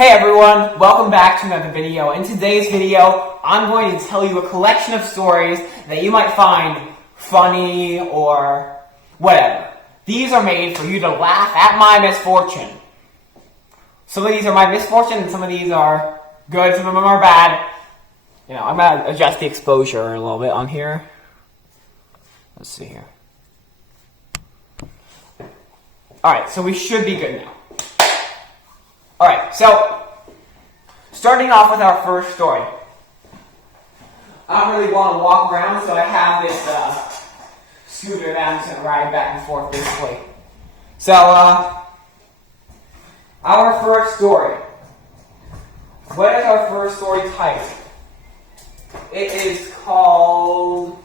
Hey everyone, welcome back to another video. In today's video, I'm going to tell you a collection of stories that you might find funny or whatever. These are made for you to laugh at my misfortune. Some of these are my misfortune and some of these are good, some of them are bad. You know, I'm going to adjust the exposure a little bit on here. Let's see here. Alright, so we should be good now. Alright, so, starting off with our first story. I don't really want to walk around, so I have this scooter that I'm just going to ride back and forth basically. So, our first story. What is our first story title? It is called...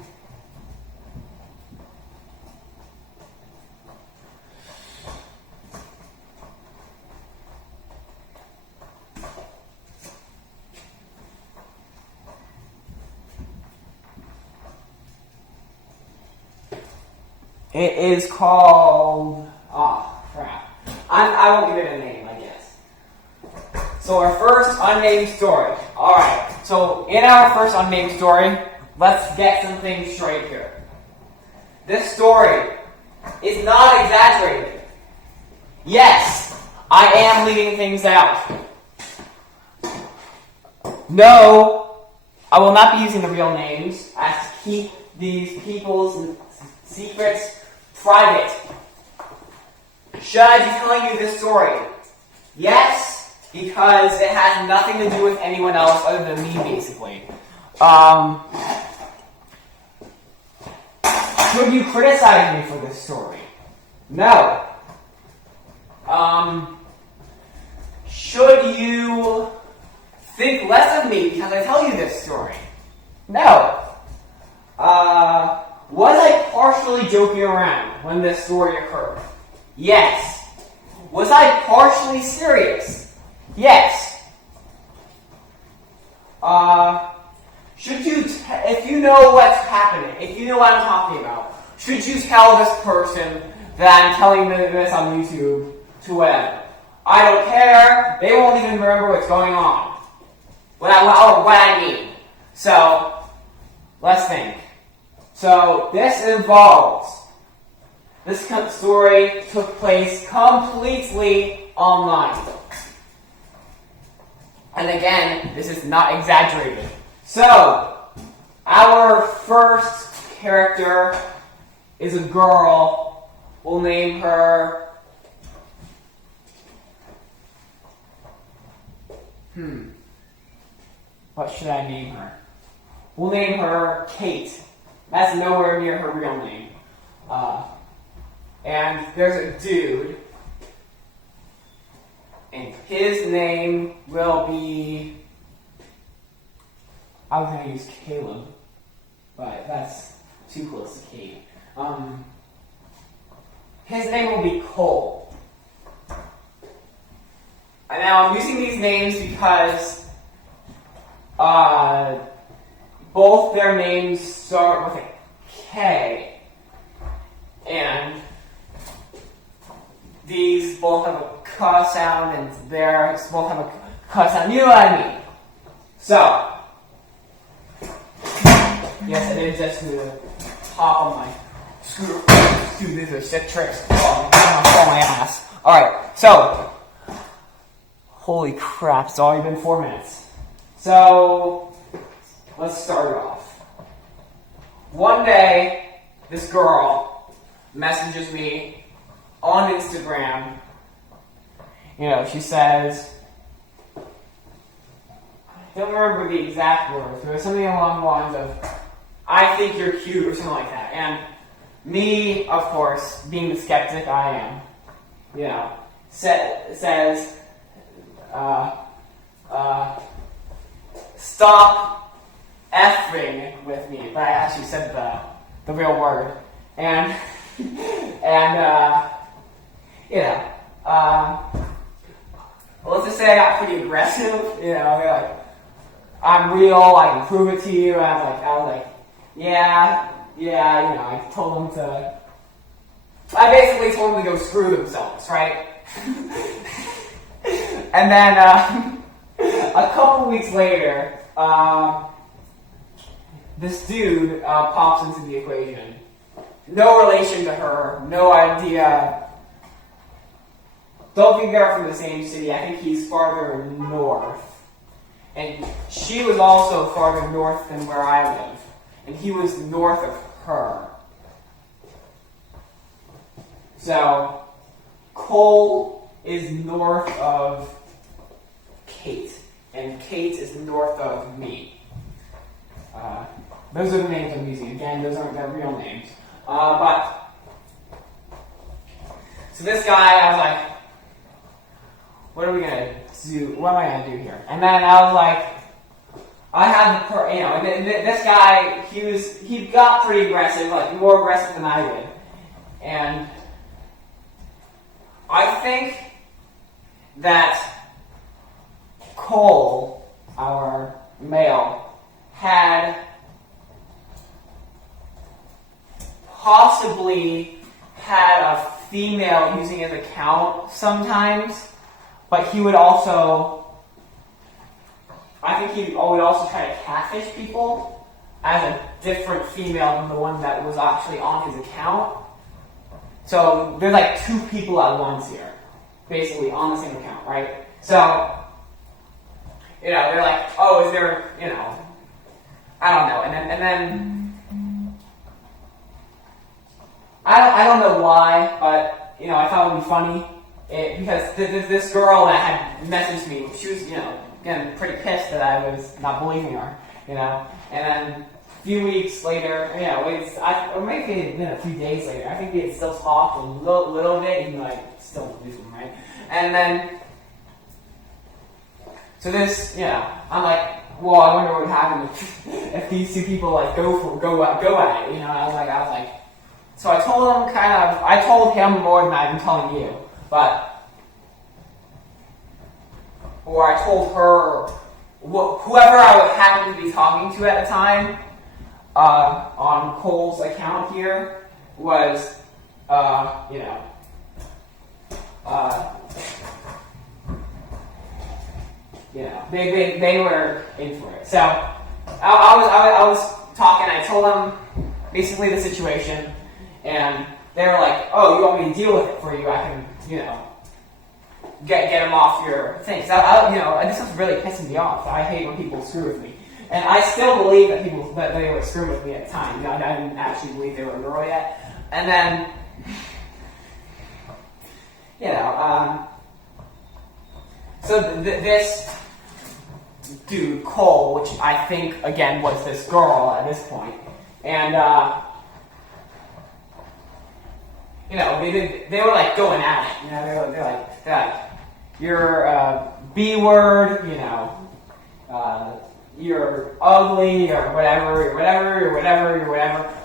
crap. I won't give it a name, I guess. So our first unnamed story. Alright, so in our first unnamed story, let's get some things straight here. This story is not exaggerated. Yes, I am leaving things out. No, I will not be using the real names. I have to keep these people's secrets private. Should I be telling you this story? Yes, because it has nothing to do with anyone else other than me, basically. Should you criticize me for this story? No. Should you think less of me because I tell you this story? No. Was I partially joking around when this story occurred? Yes. Was I partially serious? Yes. Should you, if you know what's happening, if you know what I'm talking about, should you tell this person that I'm telling this on YouTube to whatever? I don't care. They won't even remember what's going on. What I mean. So, let's think. So, this story took place completely online. And again, this is not exaggerated. So, our first character is a girl. We'll name her... What should I name her? We'll name her Kate. That's nowhere near her real name. And there's a dude. And his name will be... I was going to use Caleb. But that's too close to Kate. His name will be Cole. And now I'm using these names because... both their names start with a K, and these both have a K sound, and theirs both have a K sound. You know what I mean? So, yes, I did just do the top on my scooter. Dude, these are sick tricks. Oh, my ass. Alright, so, holy crap, it's already been 4 minutes. So, let's start off. One day, this girl messages me on Instagram. You know, she says, I don't remember the exact words, but it was something along the lines of, I think you're cute, or something like that. And me, of course, being the skeptic I am, you know, says, stop effing with me, but I actually said the real word, and let's just say I got pretty aggressive, you know, like, I'm real, I can prove it to you, and I was like, yeah, you know, I told them to, I basically told them to go screw themselves, right? And then a couple weeks later, this dude pops into the equation. No relation to her, no idea. Don't think they're from the same city. I think he's farther north. And she was also farther north than where I live. And he was north of her. So, Cole is north of Kate. And Kate is north of me. Those are the names I'm using. Again, those aren't their real names. So this guy, I was like, what are we gonna do? What am I gonna do here? And then I was like, I had this guy, he got pretty aggressive, like more aggressive than I did. And I think that Cole, our male, had possibly had a female using his account sometimes, but he would also, I think he would also try to catfish people as a different female than the one that was actually on his account. So there's like two people at once here, basically on the same account, right? So, they're like, oh, is there, I don't know, and then I don't know why, but I thought it would be funny because this girl that had messaged me, she was getting pretty pissed that I was not believing her, and then a few weeks later, or maybe it had been a few days later, I think they had still talked a little bit, even though I still do them, right? And then, so this, I'm like, well, I wonder what would happen if these two people like go at it, I was like. So I told him more than I've been telling you, or I told her, whoever I would happen to be talking to at the time, on Cole's account here, was, they were in for it. So I was talking, I told them basically the situation, and they were like, oh, you want me to deal with it for you? I can, get them off your thing. So this was really pissing me off. I hate when people screw with me. And I still believe that they were screwing with me at the time. I didn't actually believe they were a girl yet. And then, so this dude, Cole, which I think, again, was this girl at this point, and, they were like going at it. They're like, you're a B word, you're ugly, or whatever,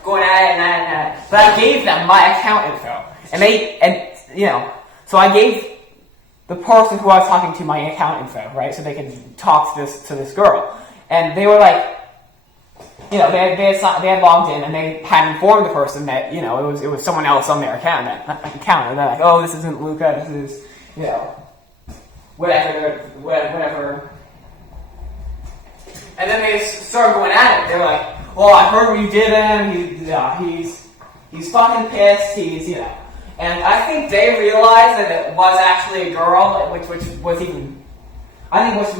going at it and at it. But I gave them my account info, so I gave the person who I was talking to my account info, right, so they could talk to this girl, and they were like, they had logged in and they had informed the person that it was someone else on their account. And they're like, oh, this isn't Luca. This is whatever. And then they started going at it. They were like, well, I heard what you did to him. He's fucking pissed. And I think they realized that it was actually a girl, which was even, I think, which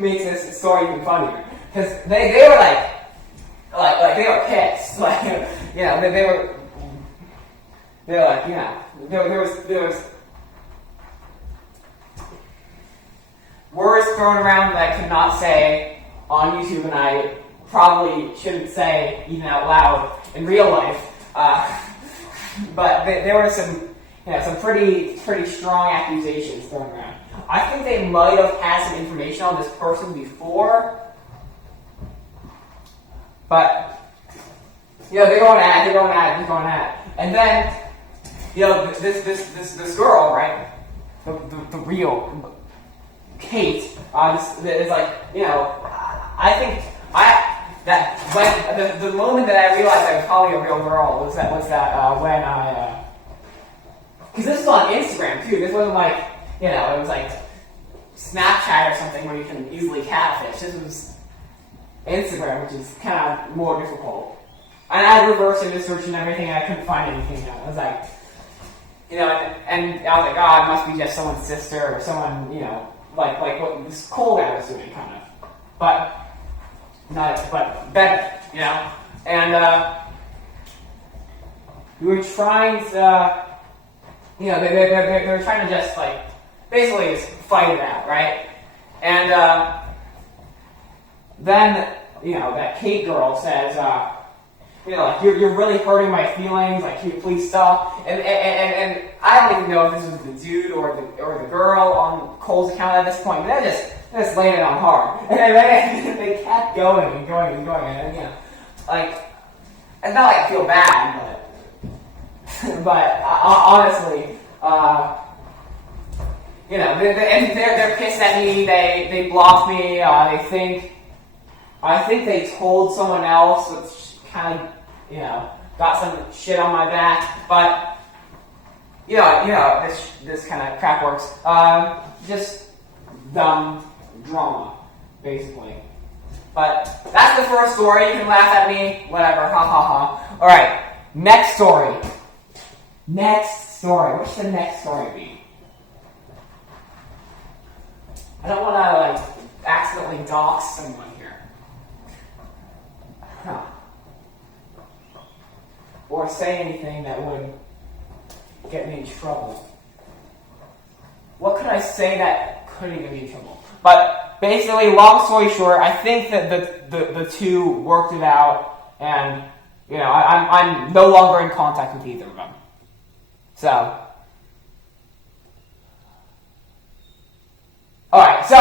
makes this story even funnier, because they were like they were pissed, they were like, there was words thrown around that I could not say on YouTube, and I probably shouldn't say even out loud in real life. But there were some pretty strong accusations thrown around. I think they might have had some information on this person before. But, they're going at it. And then, this girl, right, the real Kate, is like, I think, that when, the moment that I realized I was probably a real girl was that when I, because this was on Instagram too, this wasn't like, it was like Snapchat or something where you can easily catfish. This was Instagram, which is kind of more difficult. And I reversed image search and everything, and I couldn't find anything. I was like, and I was like, oh, it must be just someone's sister or someone, like what this Cole guy was doing, kind of. But better, And we were trying to, they were trying to just like basically just fight it out, right? And then that Kate girl says, like you're really hurting my feelings. Like, can you please stop? And I don't even know if this was the dude or the girl on Cole's account at this point. But they just laid it on hard, and they kept going and going and going. And like it's not like I feel bad, but honestly, they're pissed at me. They blocked me. I think they told someone else, which kind of, got some shit on my back. But this kind of crap works. Just dumb drama, basically. But that's the first story. You can laugh at me, whatever. Ha ha ha. All right, next story. Next story. What should the next story be? I don't want to accidentally dox someone here. Huh. Or say anything that would get me in trouble. What could I say that couldn't get me in trouble? But basically, long story short, I think that the two worked it out, and I'm no longer in contact with either of them. So, all right. So,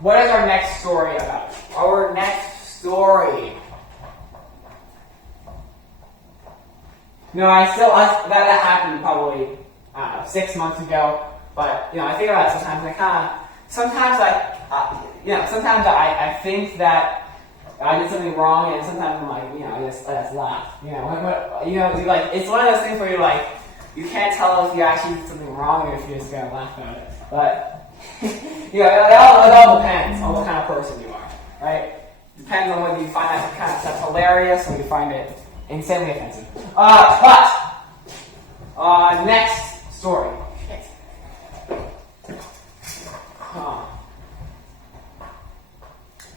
what is our next story about? Our next story. That happened probably 6 months ago. But I think about it sometimes. Sometimes I think that I did something wrong, and sometimes I'm like, I just laugh. It's one of those things where you're like, you can't tell if you actually did something wrong or if you're just gonna laugh about it. But it all depends on what kind of person you are, right? Depends on whether you find that kind of stuff hilarious or you find it insanely offensive. Next story.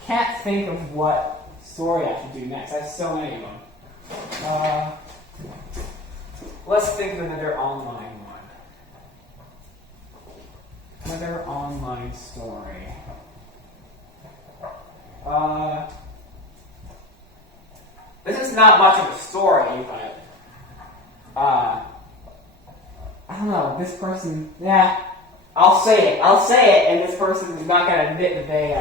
Can't think of what story I should do next. I have so many of them. Let's think of another online one. Another online story. This is not much of a story, but I don't know. This person, I'll say it, and this person is not going to admit that they.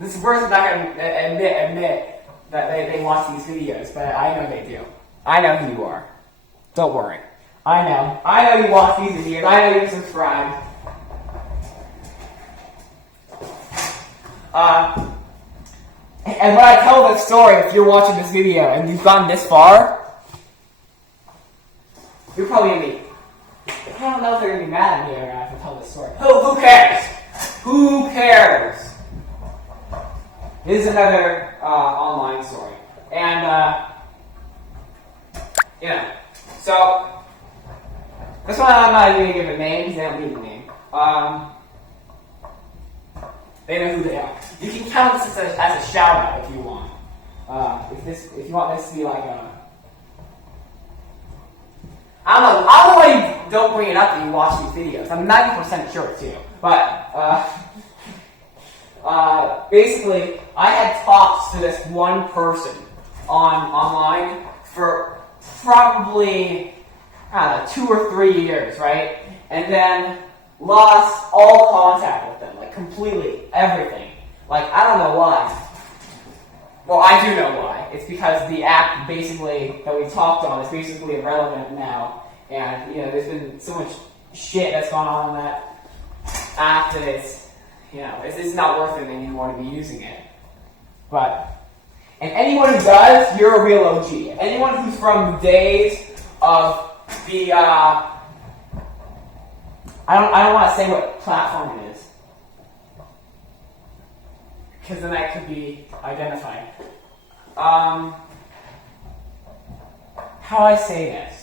This person's not going to admit that they watch these videos, but I know they do. I know who you are. Don't worry. I know you watch these videos. I know you subscribe. And when I tell this story, if you're watching this video and you've gotten this far, you're probably going to be, I don't know if they're going to be mad at me or not if I tell this story. Who cares? Who cares? This is another online story. And, so, this one I'm not even going to give a name because they don't need a name. They know who they are. You can count this as a shout out if you want. If you want this to be like a, I don't know why you don't bring it up that you watch these videos. I'm 90% sure it's you. But, basically, I had talked to this one person online for probably, 2 or 3 years, right? And then lost all contact with them, completely, everything. I don't know why. Well, I do know why. It's because the app basically that we talked on is basically irrelevant now, and there's been so much shit that's gone on in that app that it's not worth it anymore to be using it. And anyone who does, you're a real OG. Anyone who's from the days of the I don't want to say what platform it is, because then that could be identified. How do I say this?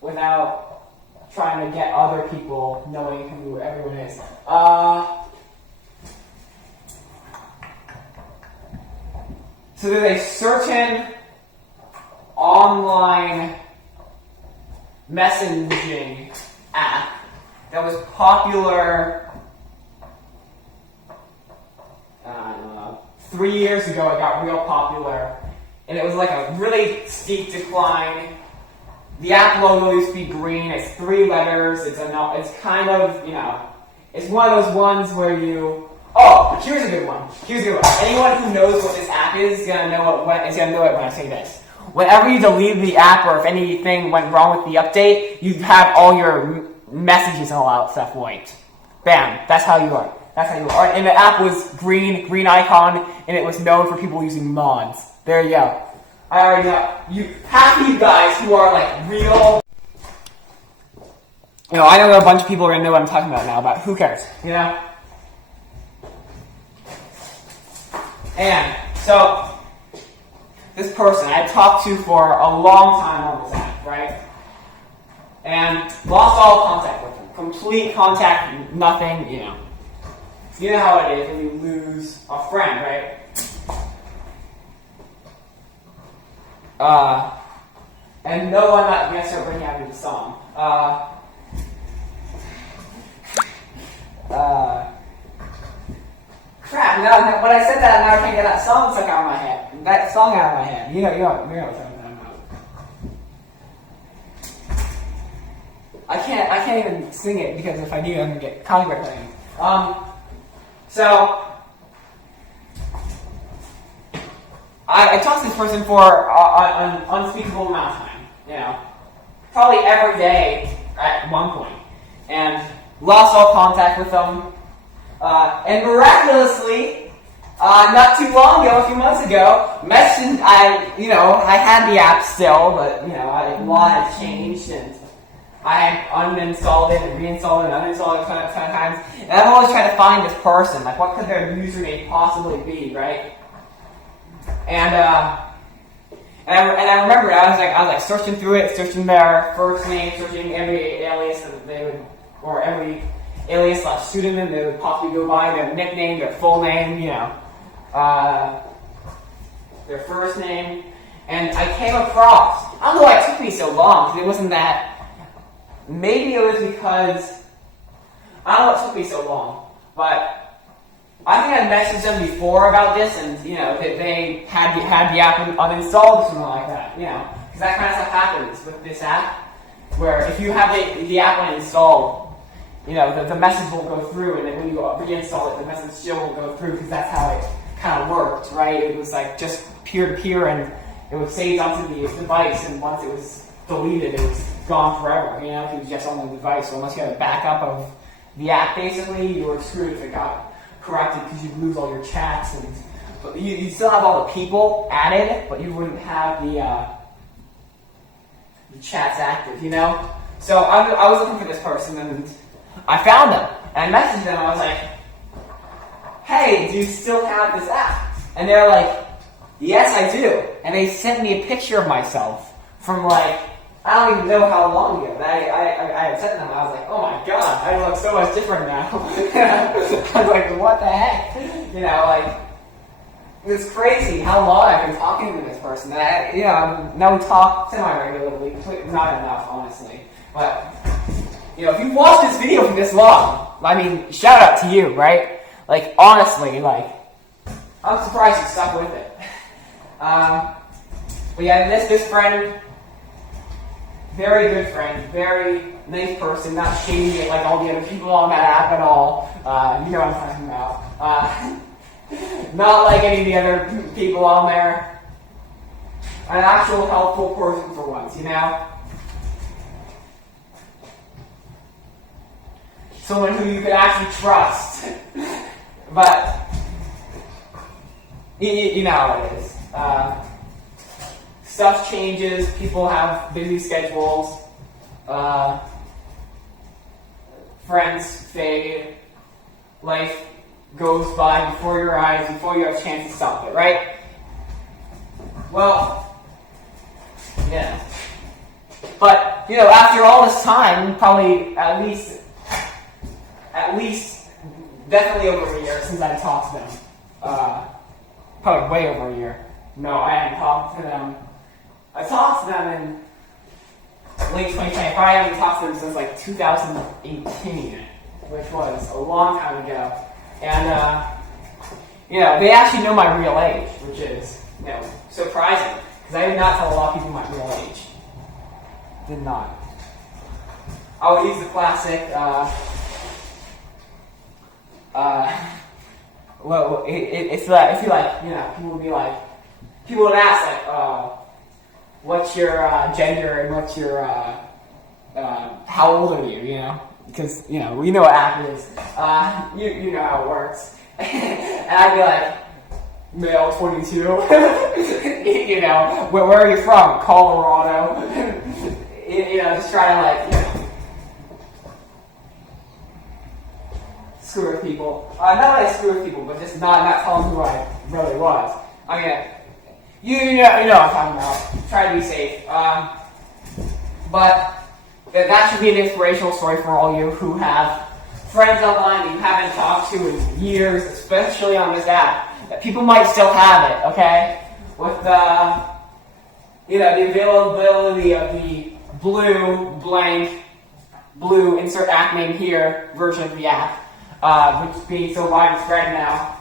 Without trying to get other people knowing who everyone is. So there's a certain online messaging app that was popular 3 years ago. It got real popular, and it was like a really steep decline. The app logo used to be green. It's 3 letters. It's kind of, it's one of those ones where you. Oh, here's a good one. Anyone who knows what this app is gonna know it when I say this. Whenever you delete the app, or if anything went wrong with the update, you have all your messages and all that stuff wiped. Bam. That's how you are. And the app was green icon, and it was known for people using mods. There you go. I already know. Half of you guys who are like real. I know a bunch of people are gonna know what I'm talking about now, but who cares? And so, this person I talked to for a long time on this app, right? And lost all contact with him. Complete contact, nothing, You know how it is when you lose a friend, right? And no, I'm not gonna start bringing out the song. Crap, now when I said that, now I can't get that song stuck out of my head. That song out of my head. You know what I'm talking about. I can't even sing it because if I do, I'm gonna get copyright claim. So I talked to this person for an unspeakable amount of time. Probably every day at one point, and lost all contact with them. And miraculously, not too long ago, a few months ago, I had the app still, but a lot had changed, and I had uninstalled it and reinstalled it and uninstalled it a ton of times. And I've always tried to find this person, like what could their username possibly be, right? And I remember I was searching through it, searching their first name, searching every alias that they would, or every alias / pseudonym they would possibly go by, their nickname, their full name, their first name, and I came across. I don't know why it took me so long, because it wasn't that. Maybe it was because I don't know what took me so long, but I think I messaged them before about this, and that they had the app uninstalled or something like that, because that kind of stuff happens with this app, where if you have the app uninstalled, the message won't go through, and then when you reinstall it, the message still won't go through, because that's how it kind of worked, right? It was like just peer-to-peer, and it was saved onto the device, and once it was deleted, it was gone forever, if it was just on the device. So unless you had a backup of the app, basically, you were screwed if it got corrupted, because you'd lose all your chats, and but you still have all the people added, but you wouldn't have the chats active, So I was looking for this person, and I found them, and I messaged them. I was like, "Hey, do you still have this app?" And they're like, "Yes, I do." And they sent me a picture of myself from I don't even know how long ago. I had sent them. I was like, "Oh my god, I look so much different now." I was like, "What the heck?" It's crazy how long I've been talking to this person. And now we talk semi-regularly. Not enough, honestly, but. If you've watched this video for this long, shout out to you, right? Honestly, I'm surprised you stuck with it. But yeah, this friend, very good friend, very nice person, not shady it like all the other people on that app at all. You know what I'm talking about. Not like any of the other people on there. An actual helpful person for once, Someone who you could actually trust. But, you know how it is. Stuff changes, people have busy schedules. friends fade, life goes by before your eyes, before you have a chance to stop it, right? Well, yeah. But, after all this time, probably at least, definitely over a year since I talked to them. Probably way over a year. No, I haven't talked to them. I talked to them in late 2020. I probably haven't talked to them since like 2018, which was a long time ago. And, they actually know my real age, which is, surprising. Because I did not tell a lot of people my real age. Did not. I would use the classic, well, it's like, if you like, people would ask, like, what's your gender and what's your, how old are you, Because, we know what app is. You know how it works. And I'd be like, male 22. Where are you from? Colorado. Just try to, screw with people. Not that I screw with people, but just not tell them who I really was. I mean, you know what I'm talking about. Try to be safe. But that should be an inspirational story for all you who have friends online that you haven't talked to in years, especially on this app. That people might still have it, okay? With the availability of the blue insert app name here version of the app, which is being so widespread now.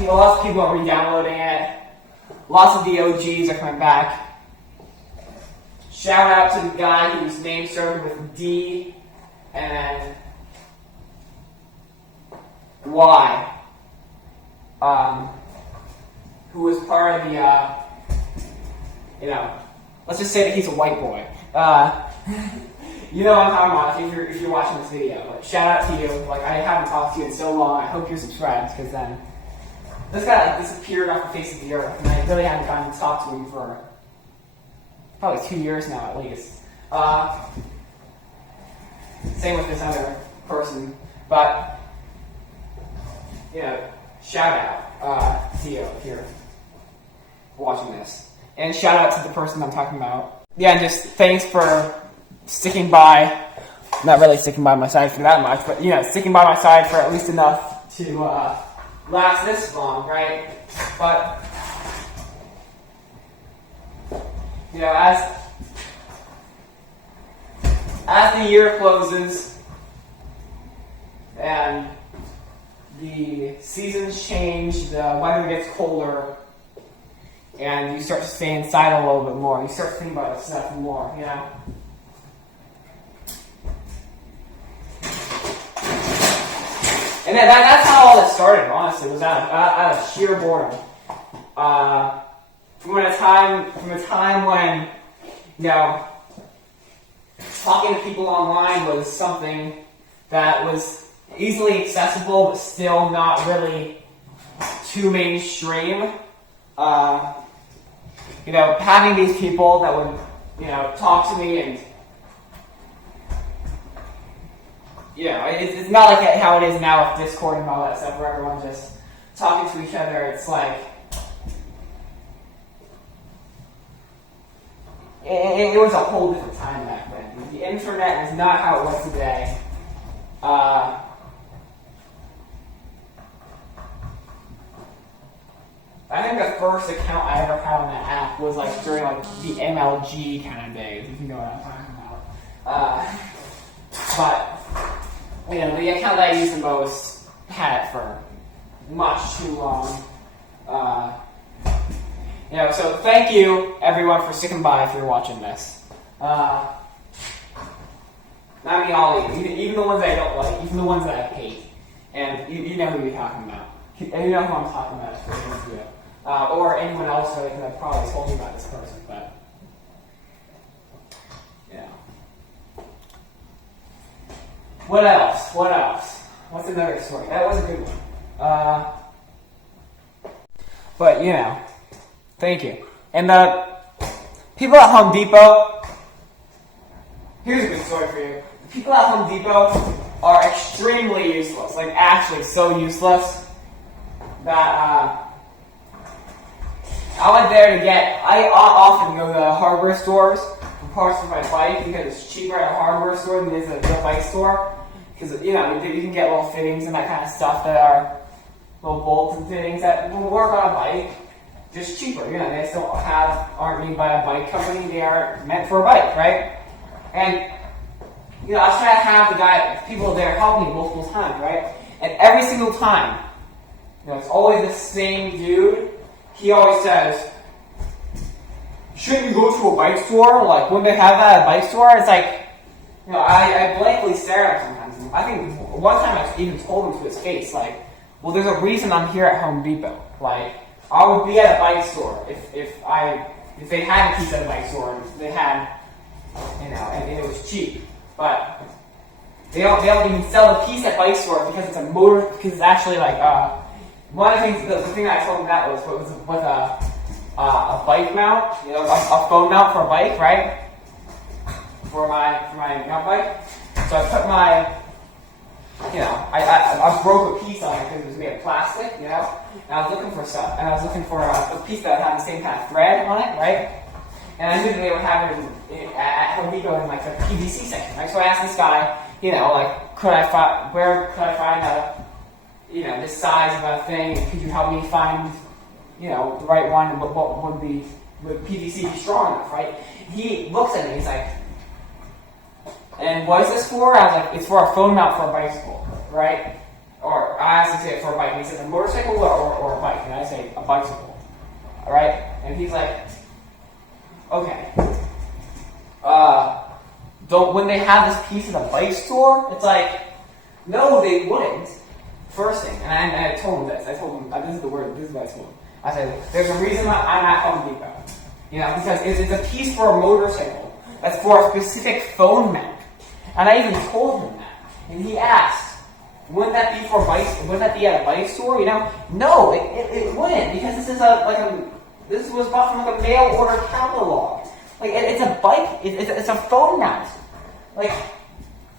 Lots of people are re-downloading it. Lots of the OGs are coming back. Shout out to the guy whose name started with D and Y. Who was part of the, let's just say that he's a white boy. You know what I'm talking about if you're watching this video. Like, shout out to you. Like, I haven't talked to you in so long. I hope you're subscribed, because then this guy disappeared off the face of the earth, and I really haven't gotten to talk to him for probably 2 years now at least. Same with this other person, but shout out to you if you're watching this, and shout out to the person I'm talking about. Yeah, and just thanks for sticking by. Not really sticking by my side for that much, but sticking by my side for at least enough to last this long, right? But as the year closes and the seasons change, the weather gets colder, and you start to stay inside a little bit more. You start to think about this stuff more, And that's how all this started, honestly. It was out of sheer boredom. From a time when, talking to people online was something that was easily accessible, but still not really too mainstream. Having these people that would, talk to me and, it's not like how it is now with Discord and all that stuff where everyone's just talking to each other. It's like, it was a whole different time back then. The internet was not how it was today. I think the first account I ever had on that app was like during like the MLG kind of days, if you know what I'm talking about. But the account that I used the most had it for much too long. So thank you everyone for sticking by if you're watching this. Not me, all of you, even the ones that I don't like, even the ones that I hate, and you know who you're talking about. And you know who I'm talking about for this video. Or anyone else really, because I've probably told you about this person, but What else? What's another story? That was a good one. But thank you. And the people at Home Depot, here's a good story for you. The people at Home Depot are extremely useless, like actually so useless that I went there to get, I often go to hardware stores for parts for my bike because it's cheaper at a hardware store than it is at a bike store. Because, you know, you can get little fittings and that kind of stuff that are little bolts and fittings that will work on a bike just cheaper. You know, they still aren't made by a bike company, they are meant for a bike, right? And, you know, I was trying to have people there help me multiple times, right? And every single time, you know, it's always the same dude. He always says, shouldn't you go to a bike store? Like, when they have that at a bike store, it's like, you know, I blankly stare at him sometimes. I think one time I even told him to his face, like, well, there's a reason I'm here at Home Depot. Like, I would be at a bike store if they had a piece at a bike store and they had, you know, and it was cheap. But they don't even sell the piece at bike store because it's a motor, because it's actually like, one of the things, the thing I told him that was with a bike mount, you know, a phone mount for a bike, right? For my mountain bike. So I put my, you know, I broke a piece on it because it was made of plastic, you know, and I was looking for stuff, and I was looking for a piece that had the same kind of thread on it, right? And I knew that they would have it at Home Depot in like the PVC section, right? So I asked this guy, you know, like, where could I find a, you know, this size of a thing? Could you help me find, you know, the right one, and would PVC be strong enough, right? He looks at me, he's like, and what is this for? I was like, it's for a phone mount for a bicycle, right? Or I asked him to say it for a bike, and he said, a motorcycle or a bike? And I say, a bicycle, all right? And he's like, okay. When they have this piece at a bike store, it's like, no, they wouldn't. First thing, and I told him this. I told him, this is the word, this is what I told him. I said, there's a reason why I'm at Home Depot. You know, because it's a piece for a motorcycle that's for a specific phone mount. And I even told him that. And he asked, wouldn't that be for bikes? Wouldn't that be at a bike store? You know, no, it wouldn't, because this is this was bought from like a mail order catalog. Like it's a bike. It's a phone mount. Like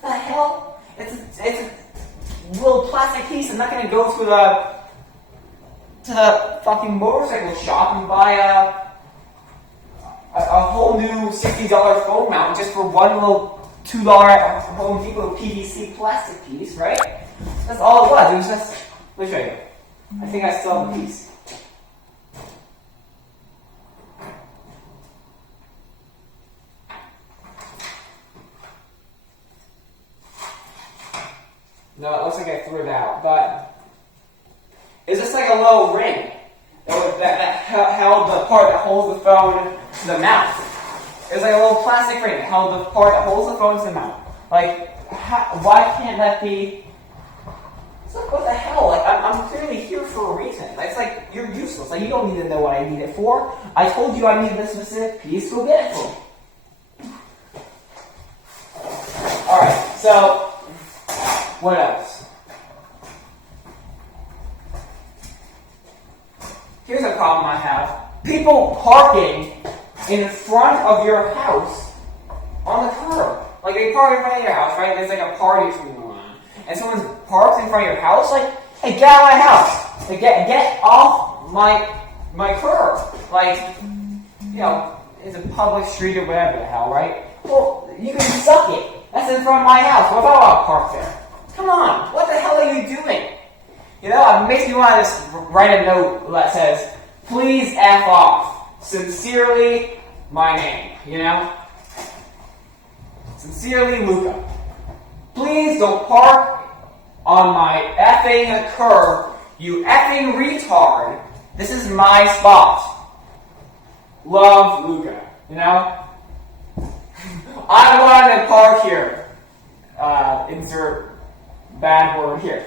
the hell? It's a little plastic piece. I'm not gonna go to the fucking motorcycle shop and buy a whole new $60 phone mount just for one little $2 Home Depot PVC plastic piece, right? That's all it was. It was just, let me show you. I think I still have the piece. No, it looks like I threw it out, but it's just like a little ring that held the part that holds the phone to the mount. It's like a little plastic ring that held the part that holds the phone to the mount. Like, why can't that be? It's like, what the hell? Like, I'm clearly here for a reason. It's like, you're useless. Like, you don't need to know what I need it for. I told you I need this specific piece, go get it for me. Alright, so, what else? Here's a problem I have. People parking in front of your house on the curb. Like, they park in front of your house, right? There's like a party going on. And someone parks in front of your house, like, hey, get out of my house. Like, get off my curb. Like, you know, it's a public street or whatever the hell, right? Well, you can suck it. That's in front of my house. What if I want to park there? Come on, what the hell are you doing? You know, it makes me want to just write a note that says, please F off. Sincerely, my name, you know? Sincerely, Luca. Please don't park on my effing curb, you effing retard. This is my spot. Love, Luca, you know? I wanted to park here. Insert bad word here.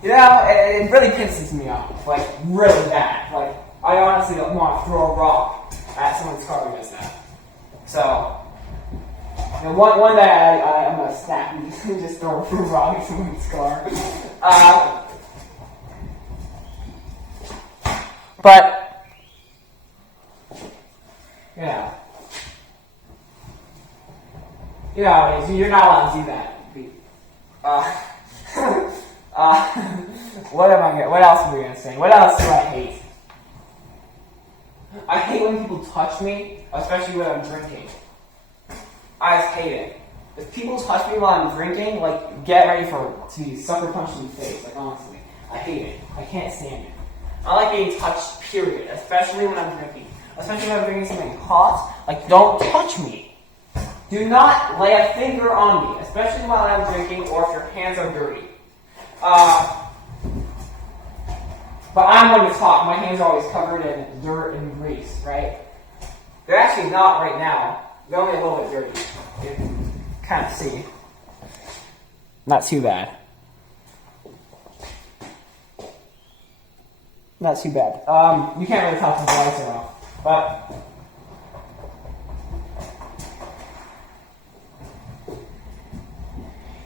You know, it really pisses me off. Like, really bad. Like, I honestly don't want to throw a rock at someone's car who does that. So, you know, one day I'm going to snap and just throw a rock at someone's car. But, yeah. You know, you're not allowed to do that. What else am I gonna say? What else do I hate? I hate when people touch me, especially when I'm drinking. I just hate it. If people touch me while I'm drinking, like, get ready to be sucker punched in the face. Like, honestly, I hate it. I can't stand it. I like being touched, period. Especially when I'm drinking. Especially when I'm drinking something hot. Like, don't touch me. Do not lay a finger on me, especially while I'm drinking or if your hands are dirty. But I'm going to talk. My hands are always covered in dirt and grease, right? They're actually not right now. They're only a little bit dirty. You can kind of see. Not too bad. Not too bad. You can't really tell if the lights are off, but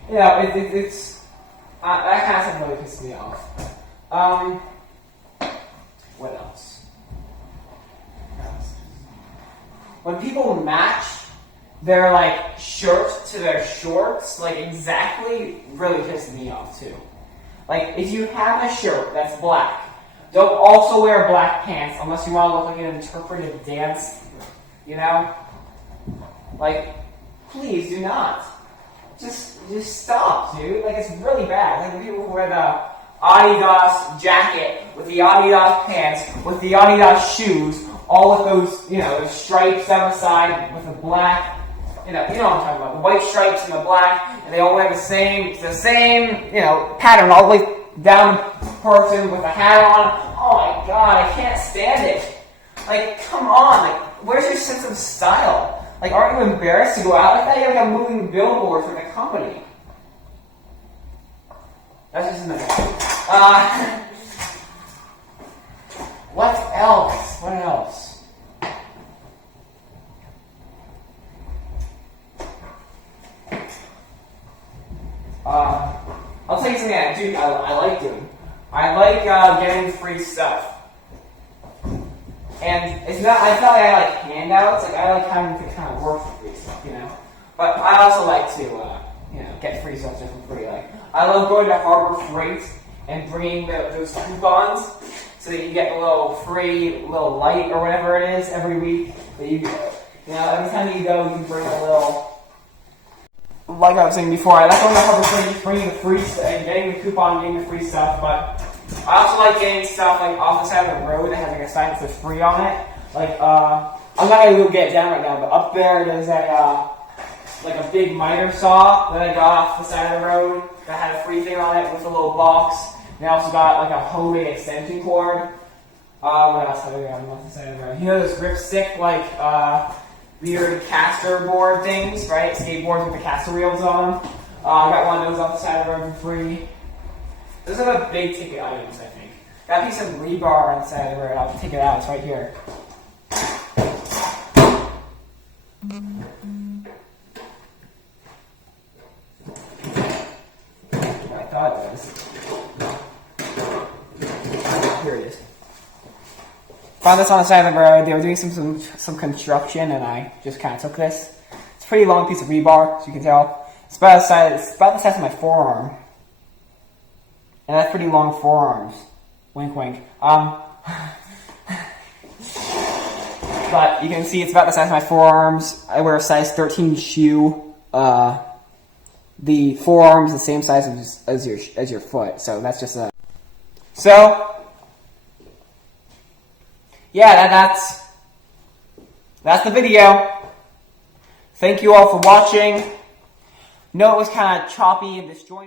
you know, it's that kind of stuff really pisses me off. What else? When people match their like shirt to their shorts, like exactly, really pisses me off too. Like if you have a shirt that's black, don't also wear black pants unless you want to look like an interpretive dance. You know, like please do not. Just stop, dude. Like it's really bad. Like when people wear the Adidas jacket with the Adidas pants with the Adidas shoes, all with those, you know, those stripes down the side with the black, you know what I'm talking about, the white stripes and the black, and they all wear the same, you know, pattern all the way down the person with a hat on. Oh my god, I can't stand it. Like, come on, like, where's your sense of style? Like, aren't you embarrassed to go out like that? You're like a moving billboard for the company. That's just another thing. What else? What else? I'll tell you something I like doing. I like getting free stuff. And it's not like I like handouts, like I like having to kind of work for free stuff, you know? But I also like to, you know, get free stuff just for free. Like, I love going to Harbor Freight and bringing those coupons so that you get a little free little light or whatever it is every week. That you know, every time you go, you bring a little. Like I was saying before, I like going to Harbor Freight, bringing the free stuff and getting the coupon, getting the free stuff. But I also like getting stuff like off the side of the road that has like a sign that says free on it. Like I'm not gonna go get it down right now, but up there there's a like a big miter saw that I got off the side of the road that had a free thing on it with a little box. And I also got like a homemade extension cord. What else have I got off the side of the road? You know those ripstick like weird caster board things, right? Skateboards with the caster wheels on them. I got one of those off the side of the road for free. Those are the big ticket items, I think. Got a piece of rebar on the side of the road. I'll take it out. It's right here. I thought it was. Here it is. Found this on the side of the road. They were doing some construction, and I just kind of took this. It's a pretty long piece of rebar, as you can tell. It's about the size of my forearm. And that's pretty long forearms. Wink, wink. But you can see it's about the size of my forearms. I wear a size 13 shoe. The forearm's the same size as your foot. So that's just a. So yeah, that's the video. Thank you all for watching. No, it was kind of choppy and disjointed.